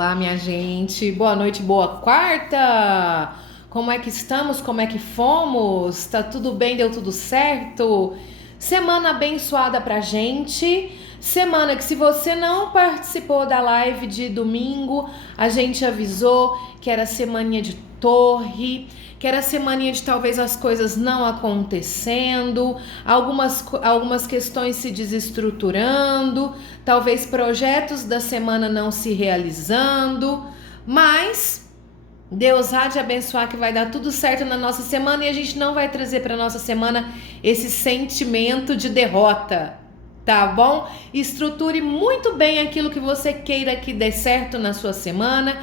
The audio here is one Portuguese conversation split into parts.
Olá, minha gente. Boa noite, boa quarta. Como é que estamos? Como é que fomos? Tá tudo bem? Deu tudo certo? Semana abençoada pra gente. Semana que, se você não participou da live de domingo, a gente avisou que era semaninha de torre, que era semaninha de talvez as coisas não acontecendo, algumas questões se desestruturando, talvez projetos da semana não se realizando, mas Deus há de abençoar que vai dar tudo certo na nossa semana e a gente não vai trazer para nossa semana esse sentimento de derrota, tá bom? Estruture muito bem aquilo que você queira que dê certo na sua semana.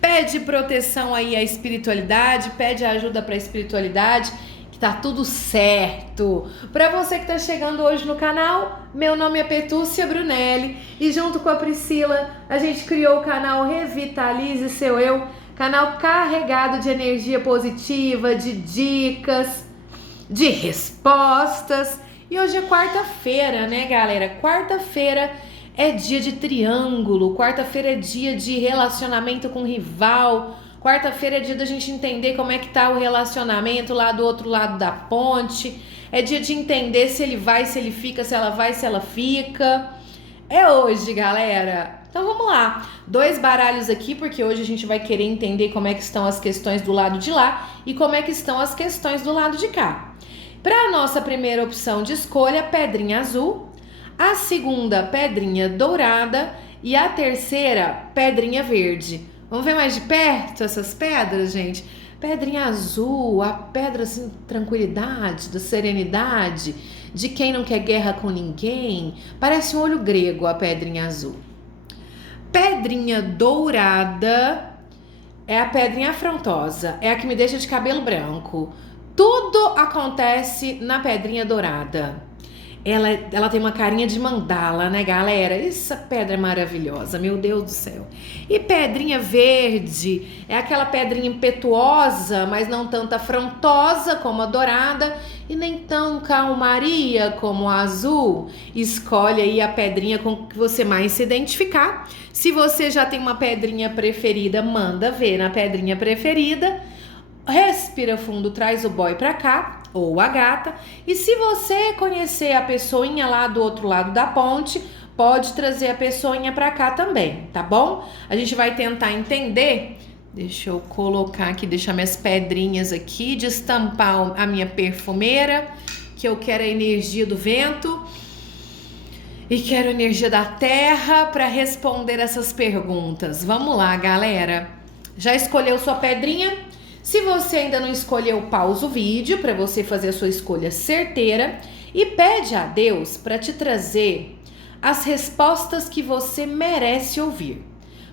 Pede proteção aí à espiritualidade, pede ajuda para a espiritualidade, que tá tudo certo. Para você que tá chegando hoje no canal, meu nome é Petúcia Brunelli e junto com a Priscila, a gente criou o canal Revitalize Seu Eu, canal carregado de energia positiva, de dicas, de respostas. E hoje é quarta-feira, né, galera? Quarta-feira é dia de triângulo, quarta-feira é dia de relacionamento com rival, quarta-feira é dia da gente entender como é que tá o relacionamento lá do outro lado da ponte, é dia de entender se ele vai, se ele fica, se ela vai, se ela fica. É hoje, galera. Então vamos lá, 2 baralhos aqui, porque hoje a gente vai querer entender como é que estão as questões do lado de lá e como é que estão as questões do lado de cá. Para a nossa primeira opção de escolha, pedrinha azul, a segunda, pedrinha dourada e a terceira, pedrinha verde. Vamos ver mais de perto essas pedras, gente? Pedrinha azul, a pedra assim, tranquilidade, da serenidade, de quem não quer guerra com ninguém. Parece um olho grego a pedrinha azul. Pedrinha dourada é a pedrinha afrontosa, é a que me deixa de cabelo branco. Tudo acontece na pedrinha dourada. Ela tem uma carinha de mandala, né, galera? Essa pedra é maravilhosa, meu Deus do céu. E pedrinha verde é aquela pedrinha impetuosa, mas não tanto afrontosa como a dourada e nem tão calmaria como a azul. Escolhe aí a pedrinha com que você mais se identificar. Se você já tem uma pedrinha preferida, manda ver na pedrinha preferida. Respira fundo, traz o boy pra cá, ou a gata. E se você conhecer a pessoinha lá do outro lado da ponte, pode trazer a pessoinha pra cá também, tá bom? A gente vai tentar entender. Deixa eu colocar aqui, deixar minhas pedrinhas aqui, destampar a minha perfumeira, que eu quero a energia do vento e quero a energia da terra para responder essas perguntas. Vamos lá, galera. Já escolheu sua pedrinha? Se você ainda não escolheu, pausa o vídeo para você fazer a sua escolha certeira e pede a Deus para te trazer as respostas que você merece ouvir.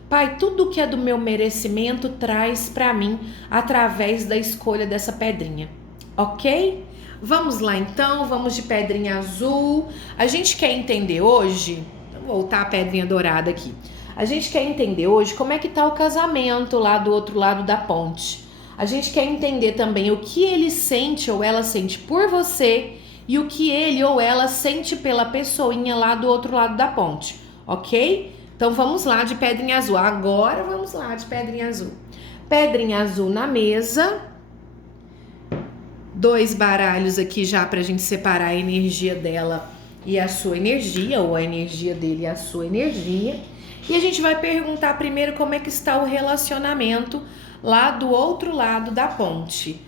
Pai, tudo que é do meu merecimento traz para mim através da escolha dessa pedrinha, ok? Vamos lá então, vamos de pedrinha azul. A gente quer entender hoje, vou voltar a pedrinha dourada aqui. A gente quer entender hoje como é que tá o casamento lá do outro lado da ponte. A gente quer entender também o que ele sente ou ela sente por você e o que ele ou ela sente pela pessoinha lá do outro lado da ponte, ok? Então vamos lá de pedrinha azul. Agora vamos lá de pedrinha azul. Pedrinha azul na mesa. 2 baralhos aqui já pra gente separar a energia dela e a sua energia, ou a energia dele e a sua energia. E a gente vai perguntar primeiro como é que está o relacionamento lá do outro lado da ponte.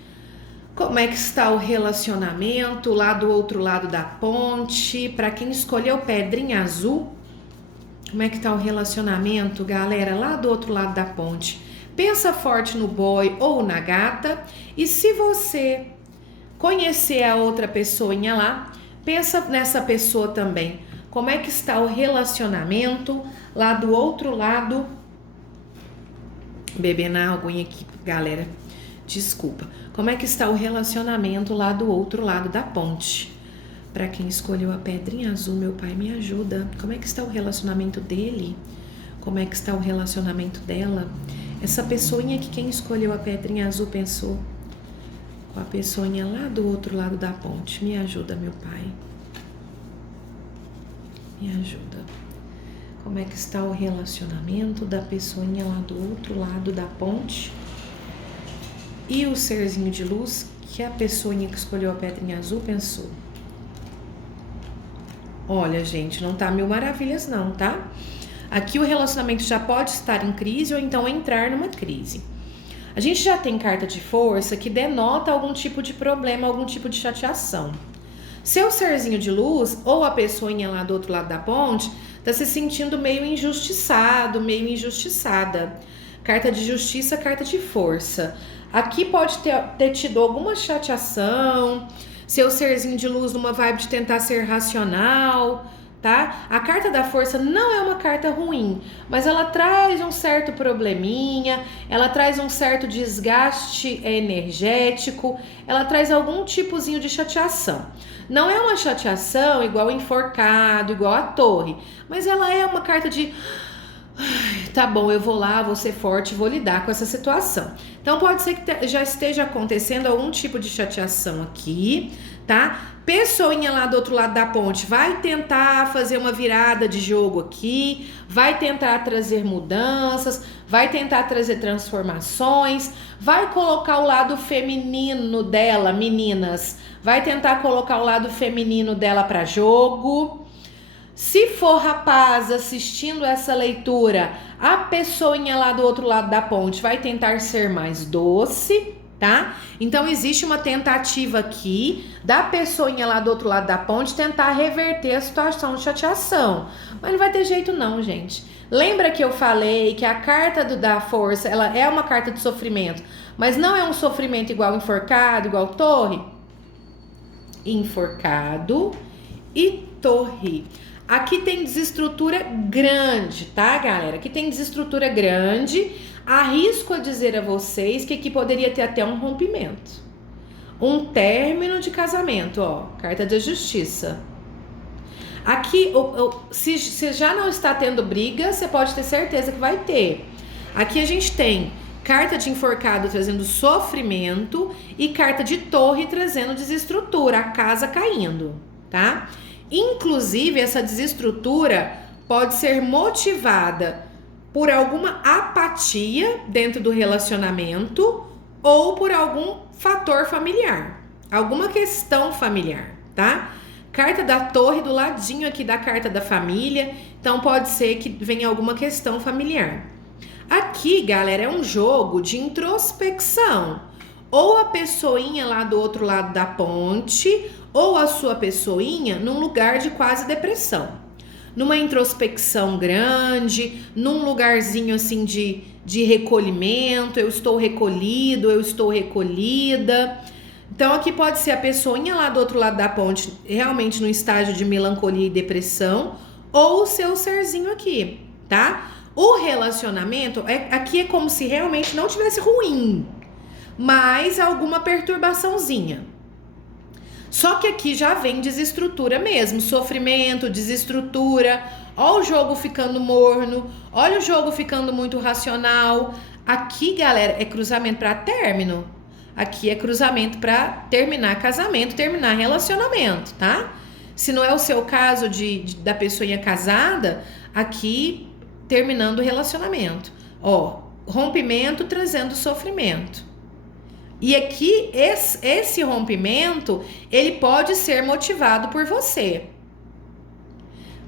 Como é que está o relacionamento lá do outro lado da ponte? Para quem escolheu pedrinha azul, como é que está o relacionamento, galera, lá do outro lado da ponte? Pensa forte no boy ou na gata. E se você conhecer a outra pessoinha lá, pensa nessa pessoa também. Como é que está o relacionamento lá do outro lado? Bebendo a aguinha aqui, galera. Desculpa. Como é que está o relacionamento lá do outro lado da ponte? Para quem escolheu a pedrinha azul, meu pai, me ajuda. Como é que está o relacionamento dele? Como é que está o relacionamento dela? Essa pessoinha que quem escolheu a pedrinha azul pensou com a pessoinha lá do outro lado da ponte. Me ajuda, meu pai. Me ajuda. Como é que está o relacionamento da pessoinha lá do outro lado da ponte? E o serzinho de luz que a pessoinha que escolheu a pedrinha azul pensou. Olha, gente, não tá mil maravilhas não, tá? Aqui o relacionamento já pode estar em crise ou então entrar numa crise. A gente já tem carta de força que denota algum tipo de problema, algum tipo de chateação. Seu serzinho de luz ou a pessoinha lá do outro lado da ponte tá se sentindo meio injustiçado, meio injustiçada. Carta de justiça, carta de força. Aqui pode ter tido alguma chateação, seu serzinho de luz numa vibe de tentar ser racional, tá? A carta da força não é uma carta ruim, mas ela traz um certo probleminha, ela traz um certo desgaste energético, ela traz algum tipozinho de chateação. Não é uma chateação igual enforcado, igual a torre, mas ela é uma carta de... Tá bom, eu vou lá, vou ser forte, vou lidar com essa situação. Então pode ser que já esteja acontecendo algum tipo de chateação aqui, tá? Pessoinha lá do outro lado da ponte vai tentar fazer uma virada de jogo aqui, vai tentar trazer mudanças, vai tentar trazer transformações, vai colocar o lado feminino dela, meninas, vai tentar colocar o lado feminino dela para jogo. Se for rapaz assistindo essa leitura, a pessoinha lá do outro lado da ponte vai tentar ser mais doce, tá? Então existe uma tentativa aqui da pessoinha lá do outro lado da ponte tentar reverter a situação de chateação. Mas não vai ter jeito não, gente. Lembra que eu falei que a carta da força, ela é uma carta de sofrimento, mas não é um sofrimento igual enforcado, igual torre? Enforcado e torre. Aqui tem desestrutura grande, tá, galera? Aqui tem desestrutura grande. Arrisco a dizer a vocês que aqui poderia ter até um rompimento. Um término de casamento, ó. Carta da justiça. Aqui, se já não está tendo briga, você pode ter certeza que vai ter. Aqui a gente tem carta de enforcado trazendo sofrimento e carta de torre trazendo desestrutura, a casa caindo, tá? Inclusive, essa desestrutura pode ser motivada por alguma apatia dentro do relacionamento ou por algum fator familiar, alguma questão familiar, tá? Carta da torre do ladinho aqui da carta da família, então pode ser que venha alguma questão familiar. Aqui, galera, é um jogo de introspecção. Ou a pessoinha lá do outro lado da ponte, ou a sua pessoinha num lugar de quase depressão. Numa introspecção grande, num lugarzinho assim de recolhimento, eu estou recolhido, eu estou recolhida. Então aqui pode ser a pessoinha lá do outro lado da ponte realmente no estágio de melancolia e depressão, ou o seu serzinho aqui, tá? O relacionamento, aqui é como se realmente não tivesse ruim, mas alguma perturbaçãozinha. Só que aqui já vem desestrutura mesmo, sofrimento, desestrutura. Olha o jogo ficando morno, olha o jogo ficando muito racional. Aqui, galera, é cruzamento para término. Aqui é cruzamento para terminar casamento, terminar relacionamento, tá? Se não é o seu caso da pessoinha casada, aqui terminando o relacionamento. Ó, rompimento trazendo sofrimento. E aqui, esse rompimento, ele pode ser motivado por você.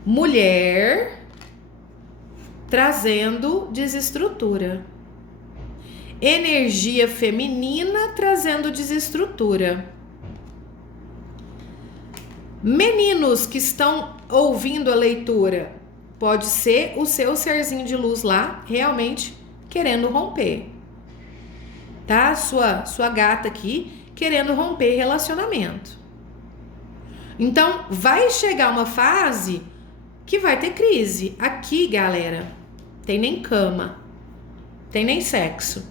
Mulher trazendo desestrutura. Energia feminina trazendo desestrutura. Meninos que estão ouvindo a leitura, pode ser o seu serzinho de luz lá realmente querendo romper. Tá? Sua gata aqui querendo romper relacionamento. Então, vai chegar uma fase que vai ter crise. Aqui, galera, tem nem cama, tem nem sexo.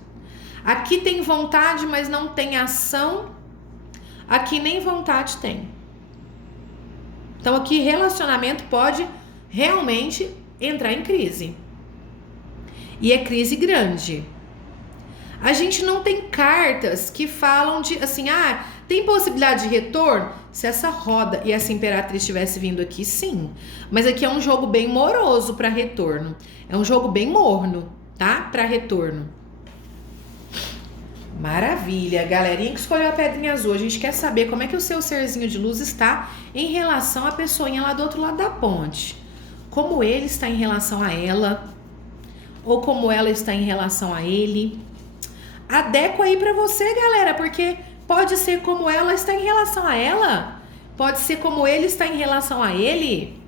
Aqui tem vontade, mas não tem ação. Aqui nem vontade tem. Então, aqui relacionamento pode realmente entrar em crise. E é crise grande. A gente não tem cartas que falam de assim, Tem possibilidade de retorno? Se essa roda e essa imperatriz tivesse vindo aqui, sim. Mas aqui é um jogo bem moroso para retorno. É um jogo bem morno, tá? Para retorno. Maravilha, galerinha que escolheu a pedrinha azul. A gente quer saber como é que o seu serzinho de luz está em relação à pessoinha lá do outro lado da ponte. Como ele está em relação a ela, ou como ela está em relação a ele. Adequa aí pra você, galera, porque pode ser como ela está em relação a ela, pode ser como ele está em relação a ele.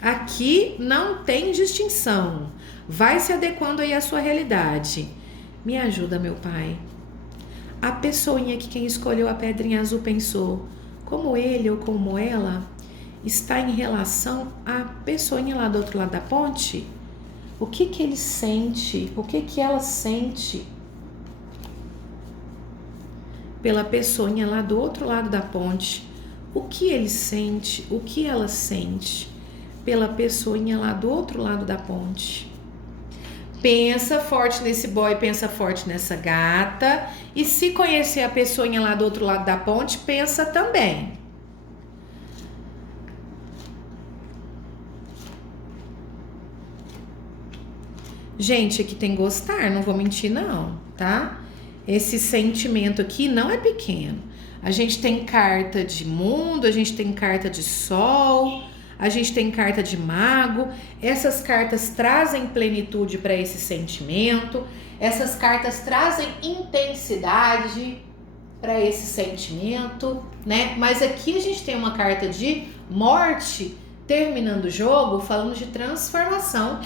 Aqui não tem distinção. Vai se adequando aí à sua realidade. Me ajuda, meu pai. A pessoinha que quem escolheu a pedrinha azul pensou, como ele ou como ela está em relação à pessoinha lá do outro lado da ponte? O que que ele sente? O que que ela sente pela pessoinha lá do outro lado da ponte? O que ele sente? O que ela sente pela pessoinha lá do outro lado da ponte? Pensa forte nesse boy, pensa forte nessa gata. E se conhecer a pessoinha lá do outro lado da ponte, pensa também. Gente, aqui tem gostar, não vou mentir não, tá? Esse sentimento aqui não é pequeno. A gente tem carta de mundo, a gente tem carta de sol, a gente tem carta de mago. Essas cartas trazem plenitude para esse sentimento. Essas cartas trazem intensidade para esse sentimento, né? Mas aqui a gente tem uma carta de morte terminando o jogo, falando de transformação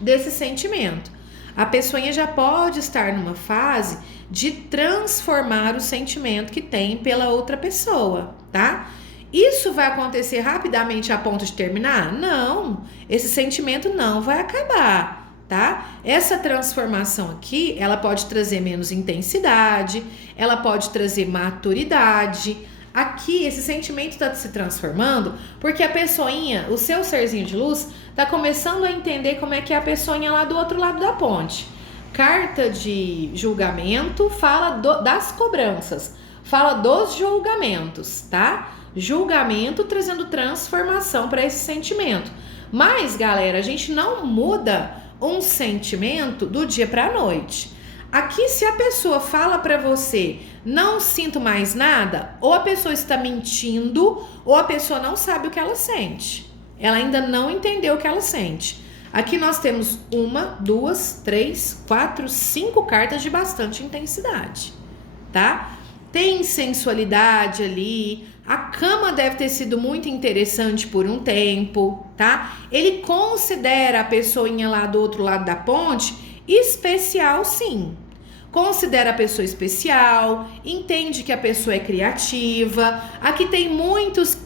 desse sentimento. A pessoinha já pode estar numa fase de transformar o sentimento que tem pela outra pessoa, tá? Isso vai acontecer rapidamente a ponto de terminar? Não, esse sentimento não vai acabar, tá? Essa transformação aqui, ela pode trazer menos intensidade, ela pode trazer maturidade. Aqui, esse sentimento está se transformando porque a pessoinha, o seu serzinho de luz, está começando a entender como é que é a pessoinha lá do outro lado da ponte. Carta de julgamento fala das cobranças, fala dos julgamentos, tá? Julgamento trazendo transformação para esse sentimento. Mas, galera, a gente não muda um sentimento do dia para a noite. Aqui, se a pessoa fala para você, não sinto mais nada, ou a pessoa está mentindo, ou a pessoa não sabe o que ela sente. Ela ainda não entendeu o que ela sente. Aqui nós temos 1, 2, 3, 4, 5 cartas de bastante intensidade, tá? Tem sensualidade ali, a cama deve ter sido muito interessante por um tempo, tá? Ele considera a pessoinha lá do outro lado da ponte especial, sim. Considera a pessoa especial, entende que a pessoa é criativa. Aqui tem muitos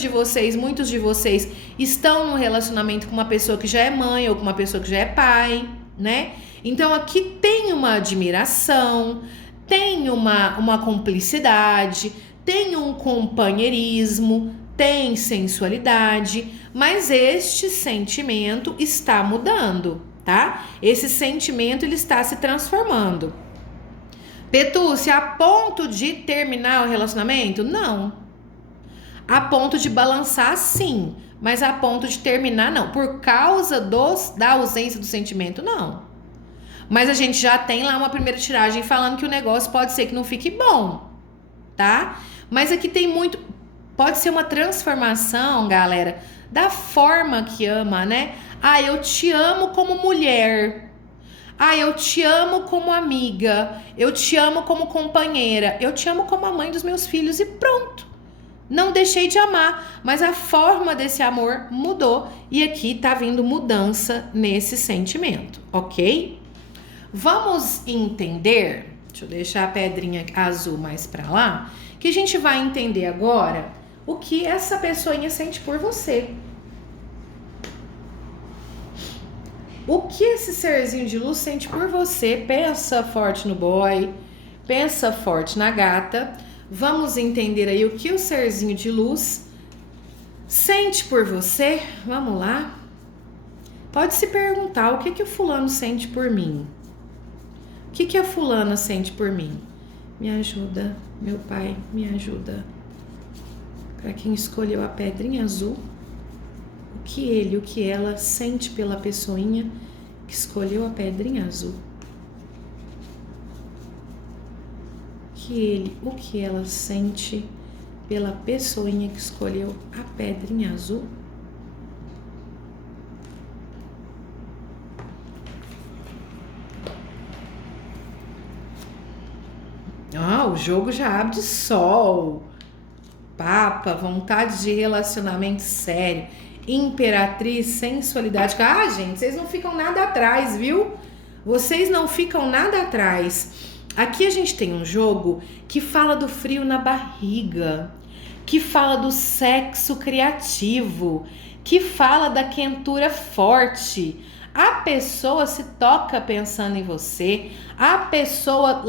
de vocês estão num relacionamento com uma pessoa que já é mãe ou com uma pessoa que já é pai, né? Então aqui tem uma admiração, tem uma cumplicidade, tem um companheirismo, tem sensualidade, mas este sentimento está mudando, tá? Esse sentimento ele está se transformando. Petúcia, a ponto de terminar o relacionamento? Não. A ponto de balançar, sim, mas a ponto de terminar, não. Por causa da ausência do sentimento, não. Mas a gente já tem lá uma primeira tiragem falando que o negócio pode ser que não fique bom, tá? Mas aqui tem muito... Pode ser uma transformação, galera, da forma que ama, né? Ah, eu te amo como mulher. Ah, eu te amo como amiga. Eu te amo como companheira. Eu te amo como a mãe dos meus filhos e pronto. Não deixei de amar, mas a forma desse amor mudou e aqui tá vindo mudança nesse sentimento, ok? Vamos entender, deixa eu deixar a pedrinha azul mais pra lá, que a gente vai entender agora o que essa pessoinha sente por você. O que esse serzinho de luz sente por você? Pensa forte no boy, pensa forte na gata. Vamos entender aí o que o serzinho de luz sente por você. Vamos lá. Pode se perguntar o que o fulano sente por mim. O que a fulana sente por mim? me ajuda. Meu pai, me ajuda. Para quem escolheu a pedrinha azul, o que ele, o que ela sente pela pessoinha que escolheu a pedrinha azul. O que ela sente pela pessoinha que escolheu a pedrinha azul. O jogo já abre de sol. Papa, vontade de relacionamento sério. Imperatriz, sensualidade. Gente, vocês não ficam nada atrás, viu? Vocês não ficam nada atrás. Aqui a gente tem um jogo que fala do frio na barriga, que fala do sexo criativo, que fala da quentura forte. A pessoa se toca pensando em você, a pessoa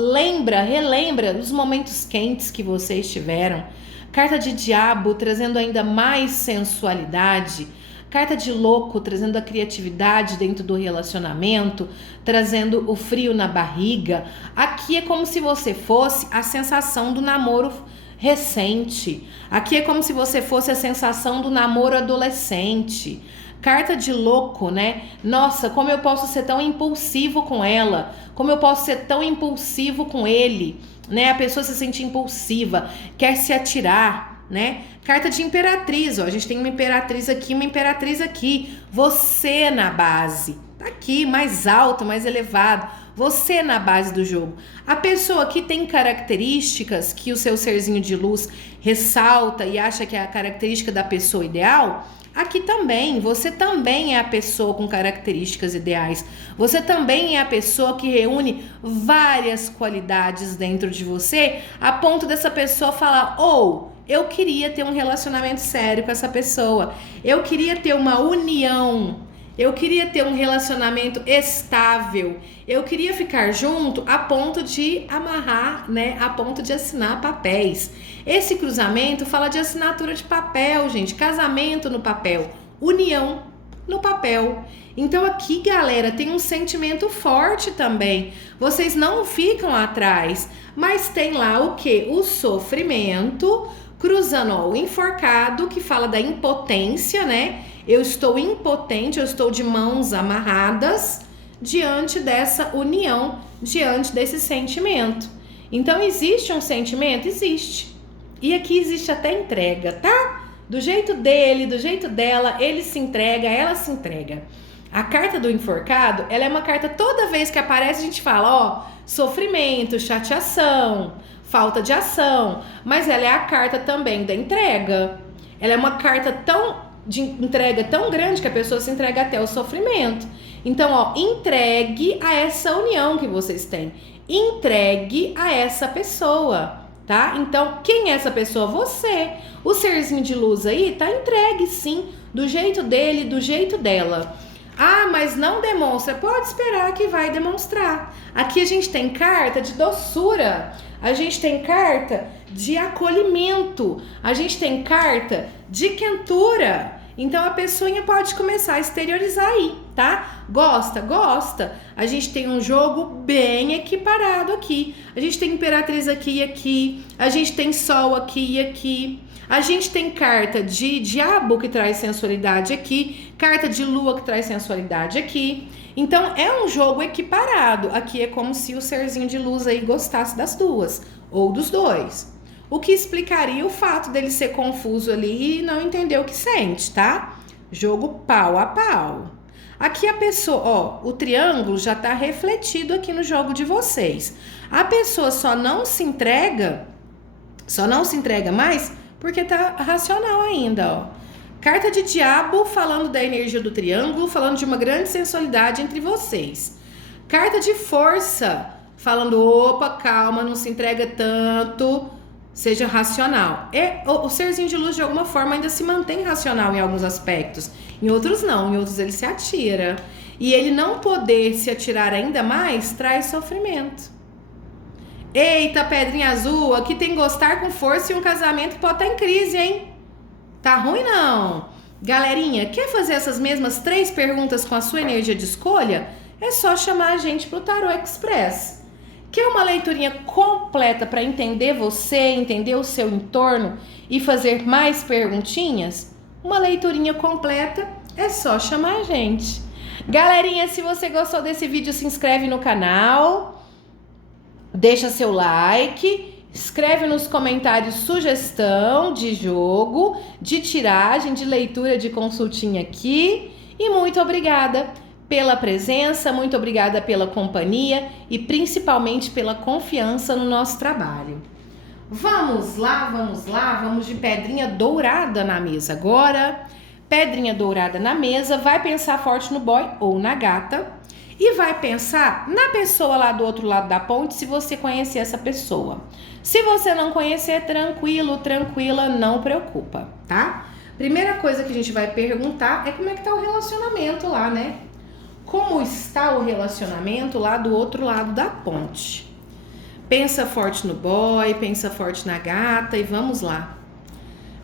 relembra os momentos quentes que vocês tiveram. Carta de diabo trazendo ainda mais sensualidade. Carta de louco trazendo a criatividade dentro do relacionamento, trazendo o frio na barriga. Aqui é como se você fosse a sensação do namoro recente. Aqui é como se você fosse a sensação do namoro adolescente. Carta de louco, né? Nossa, como eu posso ser tão impulsivo com ela? Como eu posso ser tão impulsivo com ele? Né? A pessoa se sente impulsiva, quer se atirar, né? Carta de imperatriz, ó. A gente tem uma imperatriz aqui. Você na base. Tá aqui, mais alto, mais elevado. Você na base do jogo. A pessoa que tem características que o seu serzinho de luz ressalta e acha que é a característica da pessoa ideal. Aqui também, você também é a pessoa com características ideais. Você também é a pessoa que reúne várias qualidades dentro de você, a ponto dessa pessoa falar: eu queria ter um relacionamento sério com essa pessoa. Eu queria ter uma união. Eu queria ter um relacionamento estável. Eu queria ficar junto a ponto de amarrar, né? A ponto de assinar papéis. Esse cruzamento fala de assinatura de papel, gente. Casamento no papel. União no papel. Então aqui, galera, tem um sentimento forte também. Vocês não ficam atrás. Mas tem lá o quê? O sofrimento, cruzando o enforcado, que fala da impotência, né? Eu estou impotente, eu estou de mãos amarradas diante dessa união, diante desse sentimento. Então, existe um sentimento? Existe. E aqui existe até entrega, tá? Do jeito dele, do jeito dela, ele se entrega, ela se entrega. A carta do enforcado, ela é uma carta, toda vez que aparece, a gente fala, sofrimento, chateação, falta de ação. Mas ela é a carta também da entrega. Ela é uma carta de entrega tão grande que a pessoa se entrega até o sofrimento. Então, entregue a essa união que vocês têm. Entregue a essa pessoa, tá? Então, quem é essa pessoa? Você. O serzinho de luz aí tá entregue, sim, do jeito dele, do jeito dela. Mas não demonstra. Pode esperar que vai demonstrar. Aqui a gente tem carta de doçura. A gente tem carta de acolhimento. A gente tem carta de quentura. Então a pessoinha pode começar a exteriorizar aí, tá? Gosta? Gosta. A gente tem um jogo bem equiparado aqui. A gente tem imperatriz aqui e aqui. A gente tem sol aqui e aqui. A gente tem carta de diabo que traz sensualidade aqui. Carta de lua que traz sensualidade aqui. Então é um jogo equiparado. Aqui é como se o serzinho de luz aí gostasse das duas. Ou dos dois. O que explicaria o fato dele ser confuso ali e não entender o que sente, tá? Jogo pau a pau. Aqui a pessoa, o triângulo já tá refletido aqui no jogo de vocês. A pessoa só não se entrega mais porque tá racional ainda, Carta de diabo falando da energia do triângulo, falando de uma grande sensualidade entre vocês. Carta de força falando, opa, calma, não se entrega tanto, seja racional. O serzinho de luz de alguma forma ainda se mantém racional em alguns aspectos, em outros não, em outros ele se atira. E ele não poder se atirar ainda mais traz sofrimento. Eita, pedrinha azul, aqui tem gostar com força e um casamento que pode estar em crise, hein? Tá ruim não. Galerinha, quer fazer essas mesmas 3 perguntas com a sua energia de escolha? É só chamar a gente pro Tarô Express. Quer uma leiturinha completa para entender você, entender o seu entorno e fazer mais perguntinhas? Uma leiturinha completa é só chamar a gente. Galerinha, se você gostou desse vídeo, se inscreve no canal, deixa seu like, escreve nos comentários sugestão de jogo, de tiragem, de leitura, de consultinha aqui. E muito obrigada pela presença, muito obrigada pela companhia e principalmente pela confiança no nosso trabalho. Vamos lá, vamos de pedrinha dourada na mesa agora. Pedrinha dourada na mesa, vai pensar forte no boy ou na gata e vai pensar na pessoa lá do outro lado da ponte, se você conhecer essa pessoa. Se você não conhecer, tranquilo, tranquila, não preocupa, tá? Primeira coisa que a gente vai perguntar é como é que tá o relacionamento lá, né? Como está o relacionamento lá do outro lado da ponte? Pensa forte no boy, pensa forte na gata e vamos lá.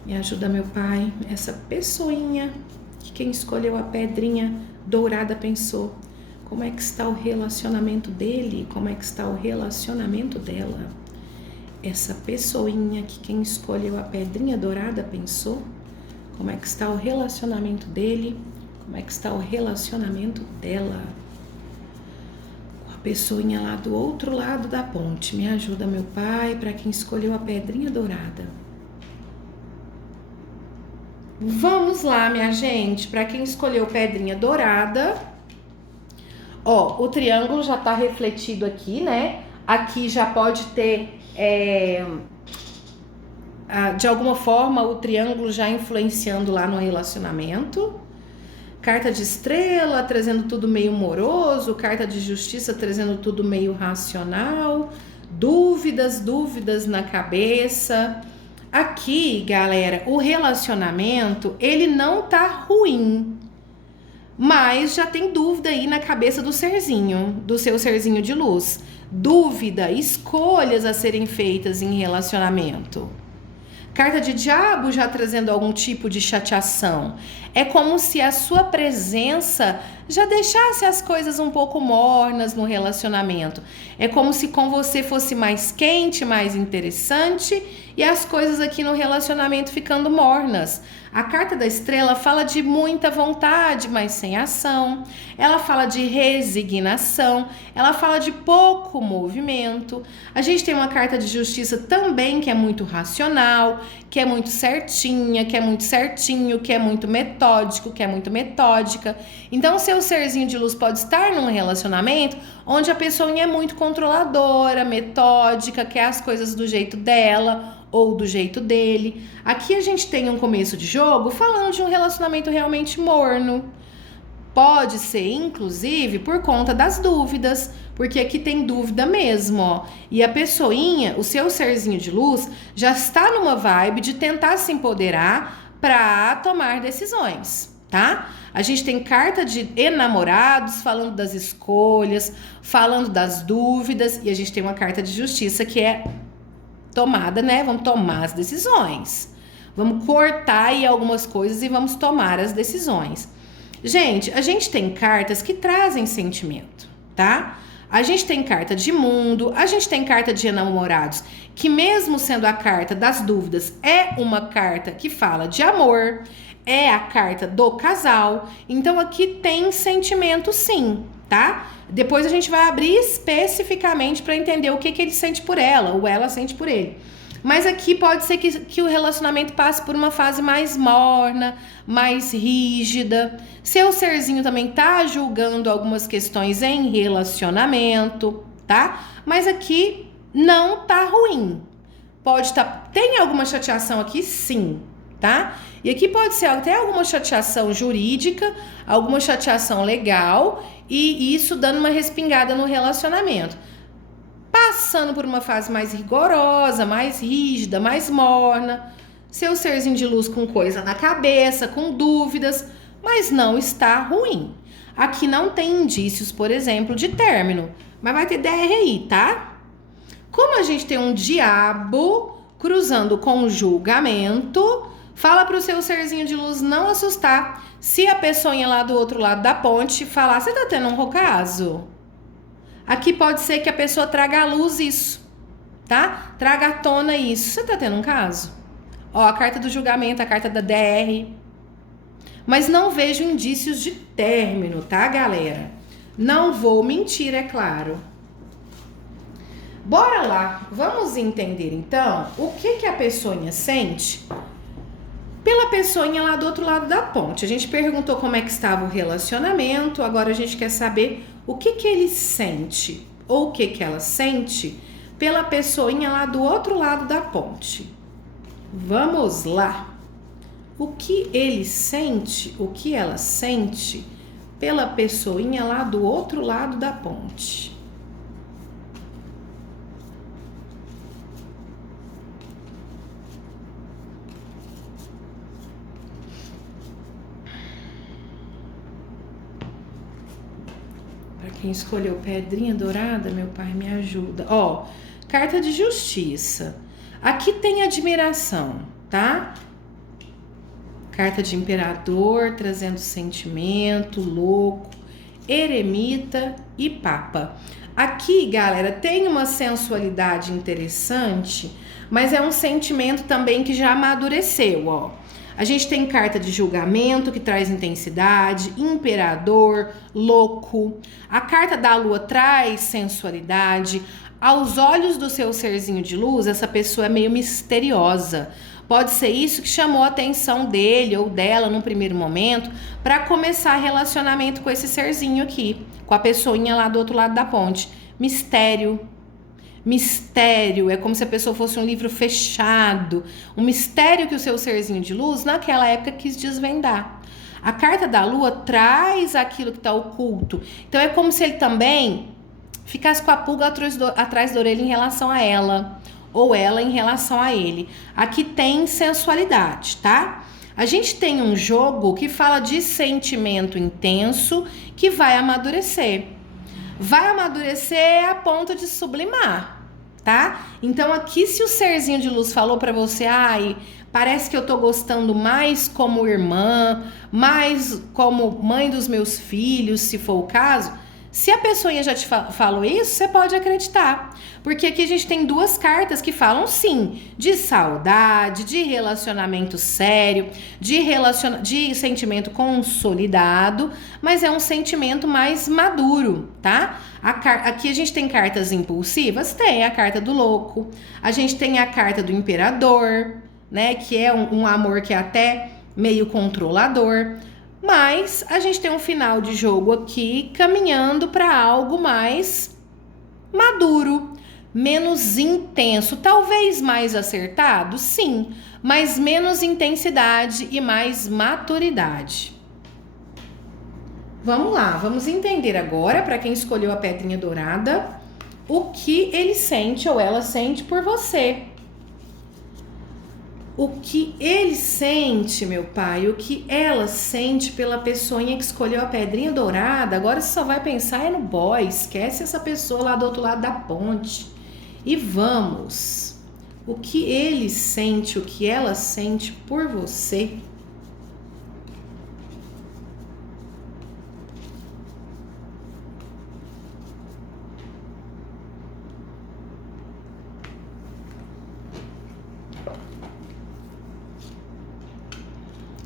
Me ajuda, meu pai, essa pessoinha que quem escolheu a pedrinha dourada pensou. Como é que está o relacionamento dele? Como é que está o relacionamento dela? Essa pessoinha que quem escolheu a pedrinha dourada pensou. Como é que está o relacionamento dele? Como é que está o relacionamento dela? Com a pessoinha lá do outro lado da ponte. Me ajuda, meu pai, para quem escolheu a pedrinha dourada. Vamos lá, minha gente, para quem escolheu pedrinha dourada. Ó, o triângulo já tá refletido aqui, né? Aqui já pode ter, de alguma forma, o triângulo já influenciando lá no relacionamento. Carta de estrela, trazendo tudo meio moroso. Carta de justiça, trazendo tudo meio racional. Dúvidas na cabeça. Aqui, galera, o relacionamento, ele não tá ruim. Mas já tem dúvida aí na cabeça do serzinho, do seu serzinho de luz. Dúvida, escolhas a serem feitas em relacionamento. Carta de diabo já trazendo algum tipo de chateação. É como se a sua presença já deixasse as coisas um pouco mornas no relacionamento. É como se com você fosse mais quente, mais interessante e as coisas aqui no relacionamento ficando mornas. A carta da estrela fala de muita vontade, mas sem ação. Ela fala de resignação. Ela fala de pouco movimento. A gente tem uma carta de justiça também que é muito racional, que é muito certinha, que é muito certinho, que é muito metódico, que é muito metódica. Então, seu serzinho de luz pode estar num relacionamento onde a pessoa é muito controladora, metódica, quer as coisas do jeito dela ou do jeito dele. Aqui a gente tem um começo de jogo falando de um relacionamento realmente morno. Pode ser, inclusive, por conta das dúvidas, porque aqui tem dúvida mesmo, ó. E a pessoinha, o seu serzinho de luz, já está numa vibe de tentar se empoderar para tomar decisões, tá? A gente tem carta de enamorados falando das escolhas, falando das dúvidas, e a gente tem uma carta de justiça que é tomada, né? Vamos tomar as decisões. Vamos cortar aí algumas coisas e vamos tomar as decisões. Gente, a gente tem cartas que trazem sentimento, tá? A gente tem carta de mundo, a gente tem carta de enamorados, que mesmo sendo a carta das dúvidas, é uma carta que fala de amor, é a carta do casal. Então aqui tem sentimento sim, tá? Depois a gente vai abrir especificamente para entender o que ele sente por ela, ou ela sente por ele. Mas aqui pode ser que o relacionamento passe por uma fase mais morna, mais rígida. Seu serzinho também tá julgando algumas questões em relacionamento, tá? Mas aqui não tá ruim. Pode estar... Tem alguma chateação aqui? Sim, tá? E aqui pode ser até alguma chateação jurídica, alguma chateação legal, e isso dando uma respingada no relacionamento. Passando por uma fase mais rigorosa, mais rígida, mais morna. Seu serzinho de luz com coisa na cabeça, com dúvidas, mas não está ruim. Aqui não tem indícios, por exemplo, de término, mas vai ter DRI, tá? Como a gente tem um diabo cruzando com o julgamento, fala para o seu serzinho de luz não assustar se a pessoinha lá do outro lado da ponte falar: você tá tendo um caso? Aqui pode ser que a pessoa traga à luz isso, tá? Traga à tona isso. Você tá tendo um caso? Ó, a carta do julgamento, a carta da DR. Mas não vejo indícios de término, tá, galera? Não vou mentir, é claro. Bora lá, vamos entender então o que a pessoinha sente pela pessoinha lá do outro lado da ponte. A gente perguntou como é que estava o relacionamento, agora a gente quer saber o que ele sente ou o que ela sente pela pessoinha lá do outro lado da ponte. Vamos lá. O que ele sente, o que ela sente pela pessoinha lá do outro lado da ponte. Para quem escolheu pedrinha dourada, meu pai me ajuda. Ó, carta de justiça. Aqui tem admiração, tá? Carta de imperador, trazendo sentimento, louco, eremita e papa. Aqui, galera, tem uma sensualidade interessante, mas é um sentimento também que já amadureceu, ó. A gente tem carta de julgamento, que traz intensidade, imperador, louco. A carta da lua traz sensualidade. Aos olhos do seu serzinho de luz, essa pessoa é meio misteriosa. Pode ser isso que chamou a atenção dele ou dela num primeiro momento para começar relacionamento com esse serzinho aqui, com a pessoinha lá do outro lado da ponte. Mistério. Mistério, é como se a pessoa fosse um livro fechado, um mistério que o seu serzinho de luz naquela época quis desvendar. A carta da lua traz aquilo que está oculto, então é como se ele também ficasse com a pulga atrás da orelha em relação a ela, ou ela em relação a ele. Aqui tem sensualidade, tá? A gente tem um jogo que fala de sentimento intenso que vai amadurecer. Vai amadurecer a ponto de sublimar, tá? Então aqui, se o serzinho de luz falou pra você, ai, parece que eu tô gostando mais como irmã, mais como mãe dos meus filhos, se for o caso, se a pessoinha já te falou isso, você pode acreditar. Porque aqui a gente tem duas cartas que falam, sim, de saudade, de relacionamento sério, de sentimento consolidado, mas é um sentimento mais maduro, tá? Aqui a gente tem cartas impulsivas? Tem a carta do louco, a gente tem a carta do imperador, né? Que é um amor que é até meio controlador. Mas a gente tem um final de jogo aqui caminhando para algo mais maduro, menos intenso, talvez mais acertado, sim, mas menos intensidade e mais maturidade. Vamos lá, vamos entender agora, para quem escolheu a pedrinha dourada, o que ele sente ou ela sente por você. O que ele sente, meu pai, o que ela sente pela pessoinha que escolheu a pedrinha dourada, agora você só vai pensar no boy, esquece essa pessoa lá do outro lado da ponte. E vamos, o que ele sente, o que ela sente por você.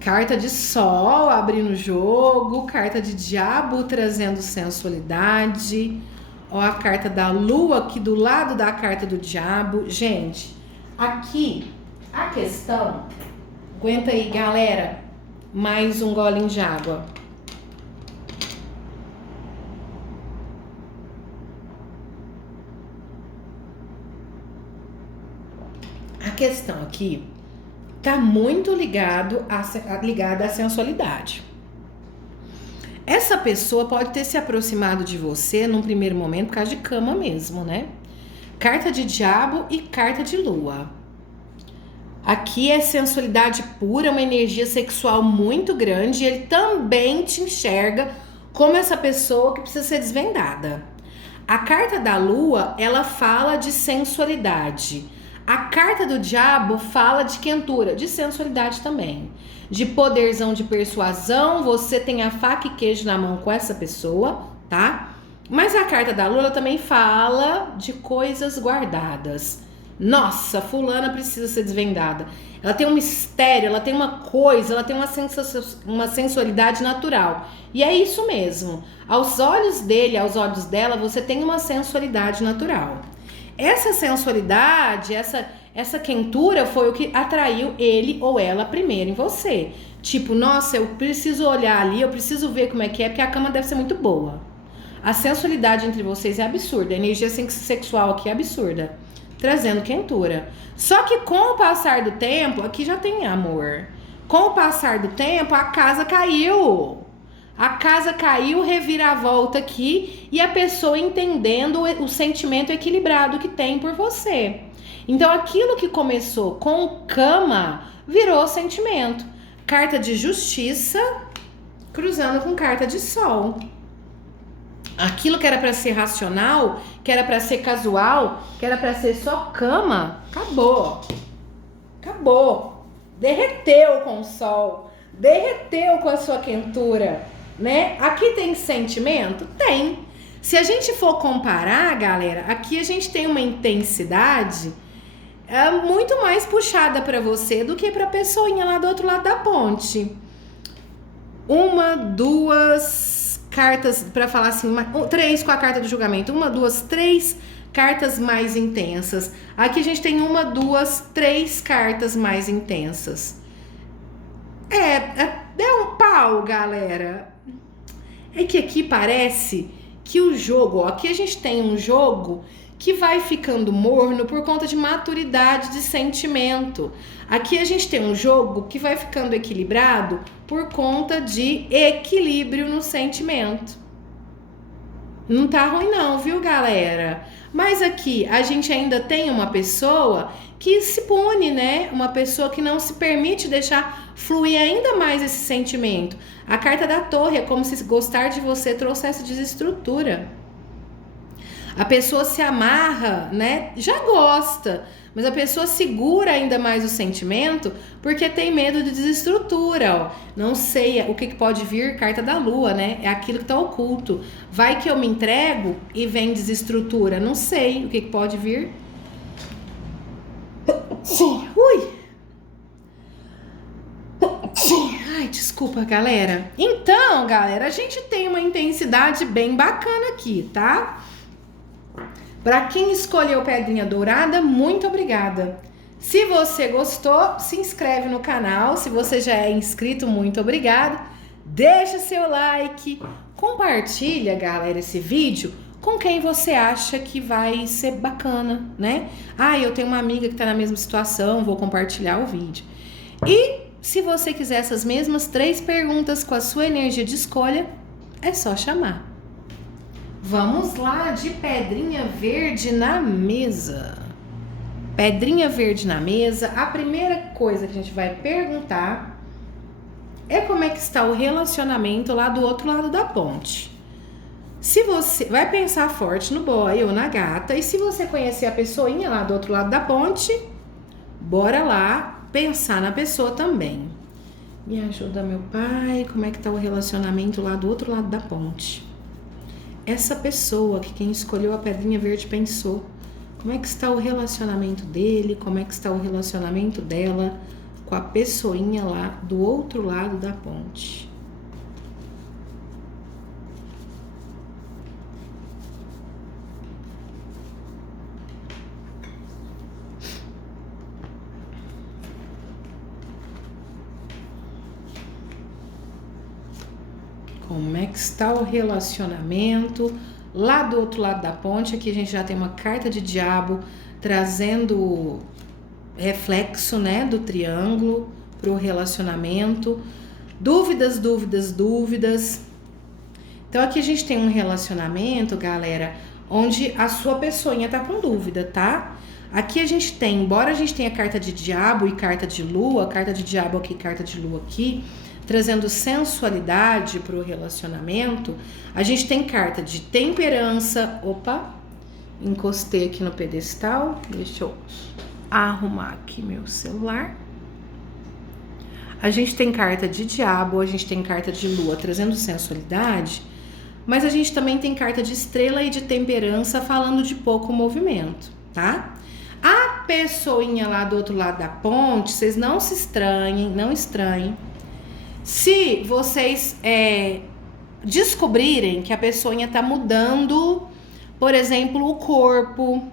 Carta de sol abrindo o jogo, carta de diabo trazendo sensualidade. Ó, a carta da lua aqui do lado da carta do diabo. Gente, aqui a questão... Aguenta aí, galera. Mais um golinho de água. A questão aqui tá muito ligada à sensualidade. Essa pessoa pode ter se aproximado de você num primeiro momento por causa de cama mesmo, né? Carta de diabo e carta de lua. Aqui é sensualidade pura, uma energia sexual muito grande, e ele também te enxerga como essa pessoa que precisa ser desvendada. A carta da lua, ela fala de sensualidade. A carta do diabo fala de quentura, de sensualidade também. De poderzão de persuasão, você tem a faca e queijo na mão com essa pessoa, tá? Mas a carta da Lua ela também fala de coisas guardadas. Nossa, fulana precisa ser desvendada. Ela tem um mistério, ela tem uma coisa, ela tem uma sensualidade natural. E é isso mesmo. Aos olhos dele, aos olhos dela, você tem uma sensualidade natural. Essa sensualidade, essa quentura foi o que atraiu ele ou ela primeiro em você. Tipo, nossa, eu preciso olhar ali, eu preciso ver como é que é, porque a cama deve ser muito boa. A sensualidade entre vocês é absurda, a energia sexual aqui é absurda, trazendo quentura. Só que com o passar do tempo, aqui já tem amor. Com o passar do tempo, a casa caiu. A casa caiu, reviravolta aqui, e a pessoa entendendo o sentimento equilibrado que tem por você. Então, aquilo que começou com cama, virou sentimento. Carta de justiça, cruzando com carta de sol. Aquilo que era para ser racional, que era para ser casual, que era para ser só cama, acabou. Acabou. Derreteu com o sol. Derreteu com a sua quentura, né? Aqui tem sentimento? Tem. Se a gente for comparar, galera, aqui a gente tem uma intensidade muito mais puxada para você do que para a pessoinha lá do outro lado da ponte. Uma, duas cartas, para falar assim, três com a carta do julgamento. Uma, duas, três cartas mais intensas. Aqui a gente tem uma, duas, três cartas mais intensas. É um pau, galera. É que aqui parece que o jogo, ó, aqui a gente tem um jogo que vai ficando morno por conta de maturidade de sentimento. Aqui a gente tem um jogo que vai ficando equilibrado por conta de equilíbrio no sentimento. Não tá ruim não, viu, galera? Mas aqui a gente ainda tem uma pessoa que se pune, né? Uma pessoa que não se permite deixar fluir ainda mais esse sentimento. A carta da Torre é como se gostar de você trouxesse desestrutura. A pessoa se amarra, né? Já gosta, mas a pessoa segura ainda mais o sentimento porque tem medo de desestrutura, ó. Não sei o que pode vir, carta da Lua, né? É aquilo que tá oculto. Vai que eu me entrego e vem desestrutura. Não sei o que pode vir. Ui! Ai, desculpa, galera. Então, galera, a gente tem uma intensidade bem bacana aqui, tá? Para quem escolheu Pedrinha Dourada, muito obrigada. Se você gostou, se inscreve no canal. Se você já é inscrito, muito obrigada. Deixa seu like. Compartilha, galera, esse vídeo com quem você acha que vai ser bacana, né? Ah, eu tenho uma amiga que tá na mesma situação, vou compartilhar o vídeo. E se você quiser essas mesmas 3 perguntas com a sua energia de escolha, é só chamar. Vamos lá de pedrinha verde na mesa. Pedrinha verde na mesa. A primeira coisa que a gente vai perguntar é como é que está o relacionamento lá do outro lado da ponte. Se você vai pensar forte no boy ou na gata, e se você conhecer a pessoinha lá do outro lado da ponte, bora lá pensar na pessoa também. Me ajuda, meu pai, como é que está o relacionamento lá do outro lado da ponte? Essa pessoa que quem escolheu a pedrinha verde pensou, como é que está o relacionamento dele, como é que está o relacionamento dela com a pessoinha lá do outro lado da ponte. Como é que está o relacionamento lá do outro lado da ponte? Aqui a gente já tem uma carta de diabo trazendo reflexo, né, do triângulo para o relacionamento. Dúvidas, dúvidas, dúvidas. Então aqui a gente tem um relacionamento, galera, onde a sua pessoinha tá com dúvida, tá? Aqui a gente tem, embora a gente tenha carta de diabo e carta de lua, carta de diabo aqui, carta de lua aqui, trazendo sensualidade para o relacionamento, a gente tem carta de temperança. Opa, encostei aqui no pedestal. Deixa eu arrumar aqui meu celular. A gente tem carta de diabo, a gente tem carta de lua trazendo sensualidade, mas a gente também tem carta de estrela e de temperança falando de pouco movimento, tá? A pessoinha lá do outro lado da ponte, vocês não se estranhem, não estranhem. Se vocês descobrirem que a pessoinha tá mudando, por exemplo, o corpo,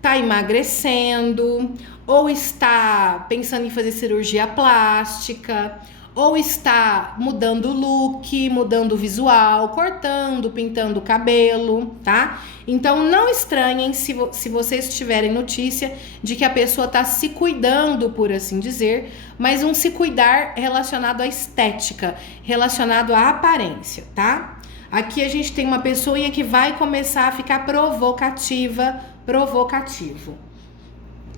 tá emagrecendo, ou está pensando em fazer cirurgia plástica, ou está mudando o look, mudando o visual, cortando, pintando o cabelo, tá? Então não estranhem se vocês tiverem notícia de que a pessoa tá se cuidando, por assim dizer, mas um se cuidar relacionado à estética, relacionado à aparência, tá? Aqui a gente tem uma pessoinha que vai começar a ficar provocativo.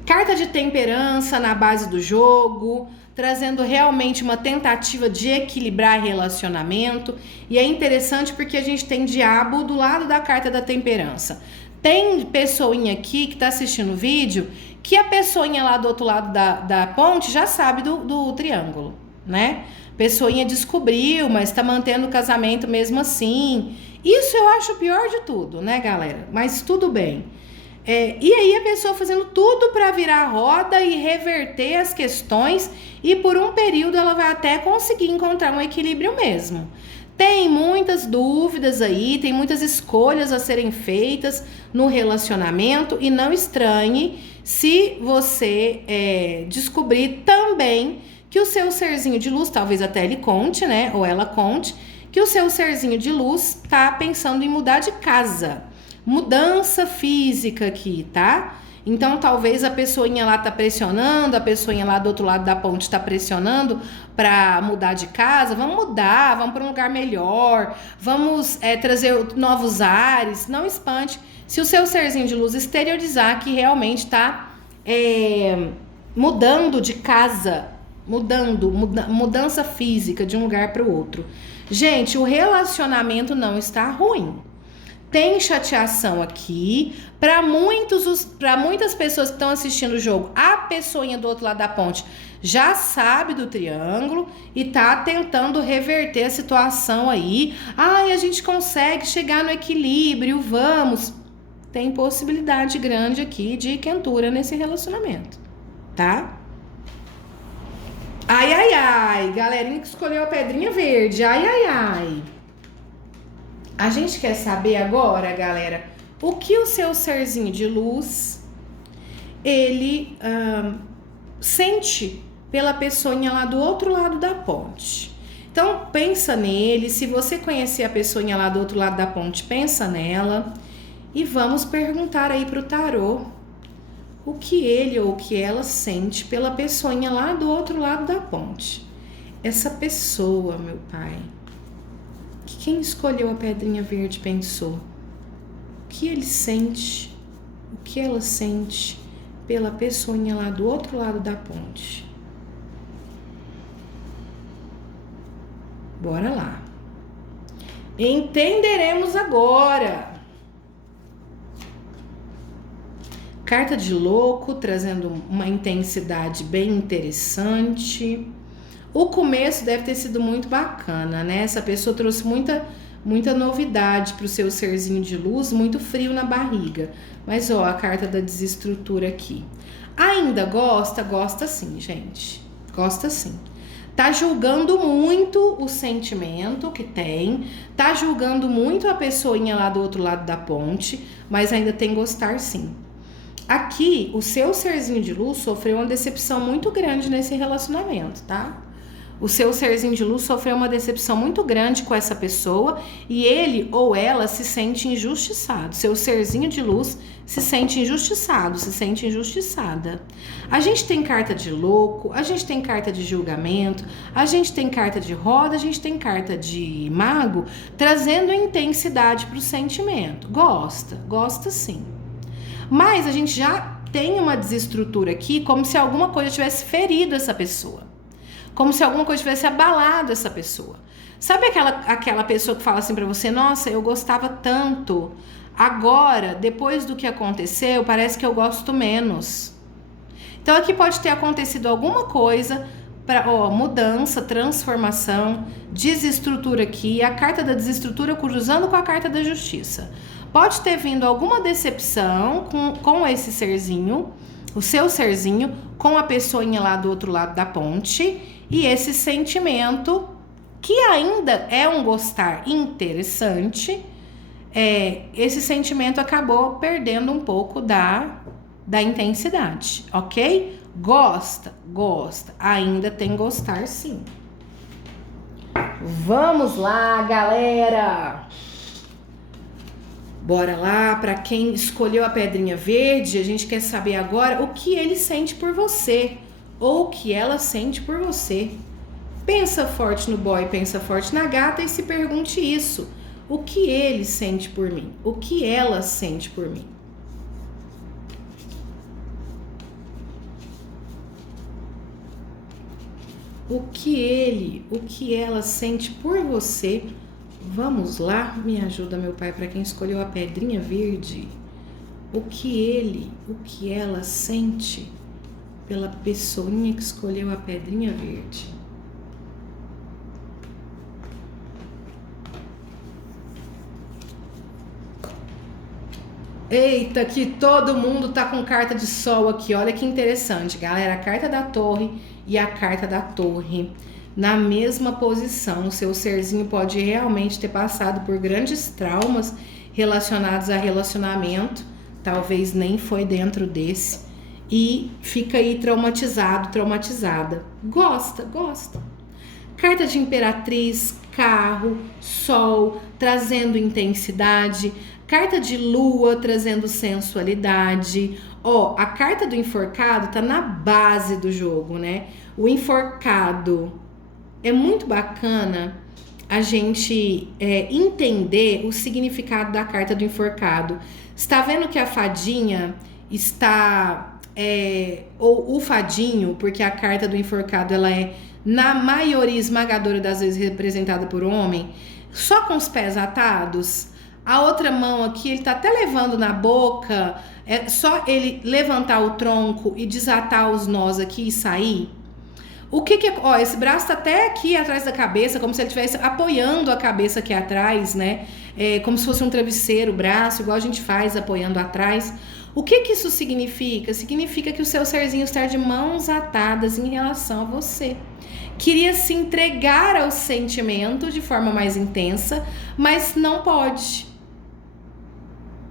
Carta de temperança na base do jogo, trazendo realmente uma tentativa de equilibrar relacionamento. E é interessante porque a gente tem diabo do lado da carta da temperança. Tem pessoinha aqui que tá assistindo o vídeo que a pessoinha lá do outro lado da ponte já sabe do triângulo, né? Pessoinha descobriu, mas tá mantendo o casamento mesmo assim. Isso eu acho o pior de tudo, né, galera? Mas tudo bem. E aí a pessoa fazendo tudo para virar a roda e reverter as questões, e por um período ela vai até conseguir encontrar um equilíbrio mesmo. Tem muitas dúvidas aí, tem muitas escolhas a serem feitas no relacionamento, e não estranhe se você descobrir também que o seu serzinho de luz, talvez até ele conte, né, ou ela conte, que o seu serzinho de luz tá pensando em mudar de casa. Mudança física aqui, tá? Então, talvez a pessoinha lá tá pressionando, a pessoinha lá do outro lado da ponte tá pressionando para mudar de casa. Vamos mudar, vamos para um lugar melhor, vamos trazer novos ares. Não espante se o seu serzinho de luz exteriorizar que realmente tá mudando de casa, mudança física de um lugar para o outro. Gente, o relacionamento não está ruim. Tem chateação aqui. Para muitas pessoas que estão assistindo o jogo, a pessoinha do outro lado da ponte já sabe do triângulo e tá tentando reverter a situação aí. Ai, a gente consegue chegar no equilíbrio, vamos. Tem possibilidade grande aqui de quentura nesse relacionamento, tá? Ai, ai, ai. Galerinha que escolheu a pedrinha verde. Ai, ai, ai. A gente quer saber agora, galera, o que o seu serzinho de luz, ele sente pela pessoinha lá do outro lado da ponte. Então, pensa nele. Se você conhecer a pessoinha lá do outro lado da ponte, pensa nela. E vamos perguntar aí pro tarô o que ele ou o que ela sente pela pessoinha lá do outro lado da ponte. Essa pessoa, meu pai, que quem escolheu a pedrinha verde pensou, o que ele sente, o que ela sente pela pessoinha lá do outro lado da ponte. Bora lá. Entenderemos agora. Carta de louco, trazendo uma intensidade bem interessante. O começo deve ter sido muito bacana, né? Essa pessoa trouxe muita novidade para o seu serzinho de luz, muito frio na barriga. Mas, ó, a carta da desestrutura aqui. Ainda gosta sim, gente. Gosta sim. Tá julgando muito o sentimento que tem, tá julgando muito a pessoinha lá do outro lado da ponte, mas ainda tem gostar sim. Aqui, o seu serzinho de luz sofreu uma decepção muito grande nesse relacionamento, tá? O seu serzinho de luz sofreu uma decepção muito grande com essa pessoa e ele ou ela se sente injustiçado. Seu serzinho de luz se sente injustiçado, se sente injustiçada. A gente tem carta de louco, a gente tem carta de julgamento, a gente tem carta de roda, a gente tem carta de mago, trazendo intensidade para o sentimento. Gosta sim. Mas a gente já tem uma desestrutura aqui, como se alguma coisa tivesse ferido essa pessoa. Como se alguma coisa tivesse abalado essa pessoa. Sabe aquela pessoa que fala assim pra você, nossa, eu gostava tanto, agora, depois do que aconteceu, parece que eu gosto menos. Então aqui pode ter acontecido alguma coisa para mudança, transformação, desestrutura aqui, a carta da desestrutura cruzando com a carta da justiça. Pode ter vindo alguma decepção com esse serzinho, o seu serzinho, com a pessoinha lá do outro lado da ponte, e esse sentimento, que ainda é um gostar interessante, esse sentimento acabou perdendo um pouco da intensidade, ok? Gosta, ainda tem gostar sim. Vamos lá, galera! Bora lá, para quem escolheu a pedrinha verde, a gente quer saber agora o que ele sente por você, ou o que ela sente por você. Pensa forte no boy, pensa forte na gata e se pergunte isso. O que ele sente por mim? O que ela sente por mim? O que ela sente por você? Vamos lá, me ajuda, meu pai, para quem escolheu a pedrinha verde. O que ela sente pela pessoinha que escolheu a pedrinha verde. Eita, que todo mundo tá com carta de sol aqui. Olha que interessante, galera. A carta da torre e a carta da torre na mesma posição. O seu serzinho pode realmente ter passado por grandes traumas relacionados a relacionamento. Talvez nem foi dentro desse. E fica aí traumatizado, traumatizada. Gosta. Carta de imperatriz, carro, sol, trazendo intensidade. Carta de lua, trazendo sensualidade. A carta do enforcado tá na base do jogo, né? O enforcado. É muito bacana a gente entender o significado da carta do enforcado. Está vendo que a fadinha está... ou o fadinho, porque a carta do enforcado ela é, na maioria esmagadora das vezes, representada por homem, só com os pés atados. A outra mão aqui, ele tá até levando na boca, é só ele levantar o tronco e desatar os nós aqui e sair. O que é... esse braço tá até aqui atrás da cabeça, como se ele estivesse apoiando a cabeça aqui atrás, né? Como se fosse um travesseiro, o braço, igual a gente faz, apoiando atrás. O que isso significa? Significa que o seu serzinho está de mãos atadas em relação a você. Queria se entregar ao sentimento de forma mais intensa, mas não pode.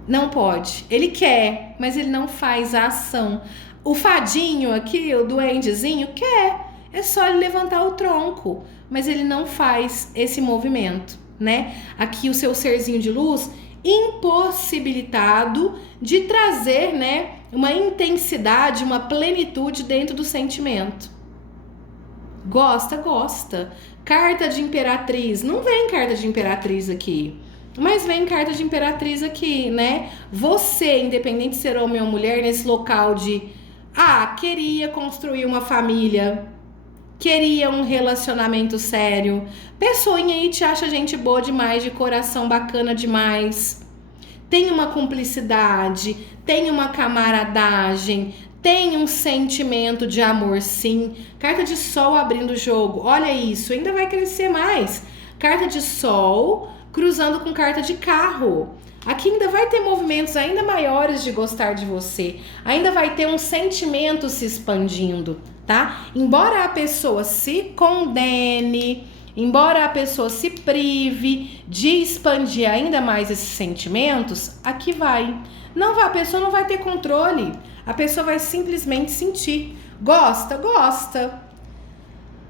Não pode. Ele quer, mas ele não faz a ação. O fadinho aqui, o duendezinho, quer. É só ele levantar o tronco, mas ele não faz esse movimento, né? Aqui o seu serzinho de luz impossibilitado de trazer, né, uma intensidade, uma plenitude dentro do sentimento. Gosta. Carta de imperatriz. Não vem carta de imperatriz aqui. Mas vem carta de imperatriz aqui, né? Você, independente de ser homem ou mulher, nesse local de... queria construir uma família, queria um relacionamento sério. Pessoinha aí te acha gente boa demais, de coração bacana demais. Tem uma cumplicidade, tem uma camaradagem, tem um sentimento de amor, sim. Carta de sol abrindo o jogo. Olha isso, ainda vai crescer mais. Carta de sol... cruzando com carta de carro. Aqui ainda vai ter movimentos ainda maiores de gostar de você. Ainda vai ter um sentimento se expandindo, tá? Embora a pessoa se condene, embora a pessoa se prive de expandir ainda mais esses sentimentos, aqui vai. A pessoa não vai ter controle. A pessoa vai simplesmente sentir. Gosta.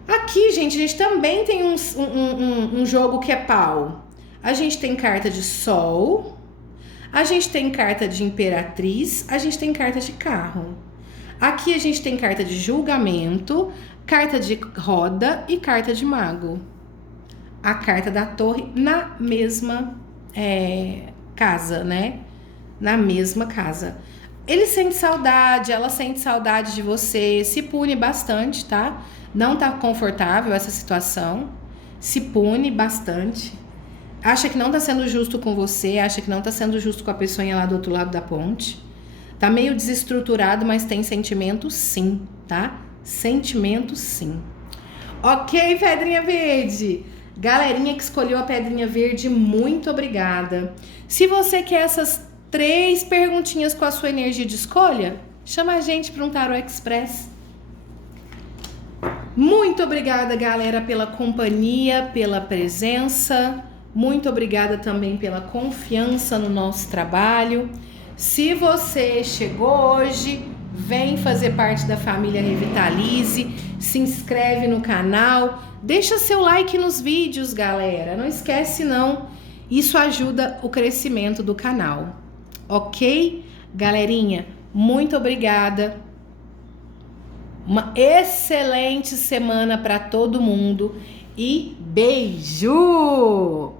Aqui, gente, a gente também tem um jogo que é pau. A gente tem carta de sol, a gente tem carta de imperatriz, a gente tem carta de carro. Aqui a gente tem carta de julgamento, carta de roda e carta de mago. A carta da torre na mesma casa, né? Na mesma casa. Ele sente saudade, ela sente saudade de você, se pune bastante, tá? Não tá confortável essa situação, se pune bastante. Acha que não tá sendo justo com você, acha que não tá sendo justo com a pessoinha lá do outro lado da ponte. Tá meio desestruturado, mas tem sentimento sim, tá? Sentimento sim. Ok, pedrinha verde. Galerinha que escolheu a pedrinha verde, muito obrigada. Se você quer essas 3 perguntinhas com a sua energia de escolha, chama a gente para um Tarô Express. Muito obrigada, galera, pela companhia, pela presença. Muito obrigada também pela confiança no nosso trabalho. Se você chegou hoje, vem fazer parte da família Revitalize, se inscreve no canal, deixa seu like nos vídeos, galera. Não esquece não, isso ajuda o crescimento do canal. Ok? Galerinha, muito obrigada. Uma excelente semana para todo mundo e beijo!